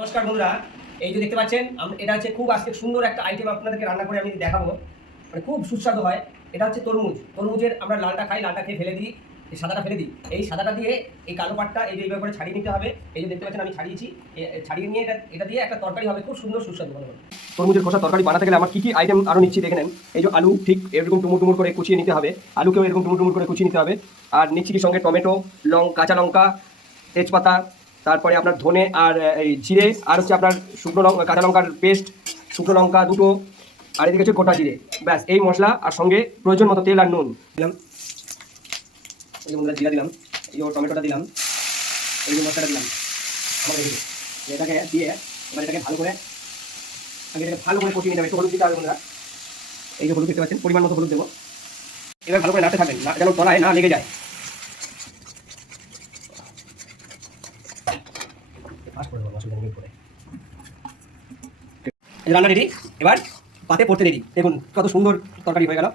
নমস্কার বন্ধুরা, এই যে দেখতে পাচ্ছেন এটা হচ্ছে খুব আজকে সুন্দর একটা আইটেম আপনাদেরকে রান্না করে আমি দেখাবো। মানে খুব সুস্বাদু হয়। এটা হচ্ছে তরমুজ। তরমুজের আমরা লালটা খাই, লালটা খেয়ে ফেলে দিই, এই সাদাটা ফেলে দিই। এই সাদাটা দিয়ে এই কালো পাটটা এই যে এইভাবে করে ছাড়িয়ে নিতে হবে। এই যে দেখতে পাচ্ছেন, আমি ছাড়িয়েছি। ছাড়িয়ে নিয়ে এটা এটা দিয়ে একটা তরকারি হবে। খুব সুন্দর, সুস্বাদু হবে। তরমুজের খোসা তরকারি বানাতে গেলে আমার কী কী আইটেম আরও নিচ্ছি দেখে নেন। এই যে আলু, ঠিক এরকম টুমুর টুমুর করে কুচিয়ে নিতে হবে। আলুকেও এরকম টুমুর টুমুর করে কুচিয়ে নিতে হবে। আর নিচ্ছি কি সঙ্গে টমেটো, লং কাঁচা লঙ্কা, তেজপাতা তারপরে আপনার ধনে আর এই জিরে, আর হচ্ছে আপনার শুকনো লঙ্কা, কাঁচা লঙ্কার পেস্ট শুকনো লঙ্কা দুটো, আর এদিকে হচ্ছে গোটা জিরে। ব্যাস, এই মশলা আর সঙ্গে প্রয়োজন মতো তেল আর নুন। দিলাম। এই যে জিরা দিলাম, এই যে টমেটোটা দিলাম, এই যে মশলাটা দিলাম, আমার দেখি এটাকে দিয়ে এবার এটাকে ভালো করে, আগে এটাকে ভালো করে কষিয়ে নিতে হবে। একটু হলুদ দিতে হবে বন্ধুরা। এই যে হলুদ দেখতে পাচ্ছেন, পরিমাণ মতো হলুদ দেবো। এবার ভালো করে নাড়তে থাকবেন, না যেন তলায় না লেগে যায়। রান্না রেডি? এবার পাতে পড়তে রেডি দেখুন কত সুন্দর তরকারি হয়ে গেল।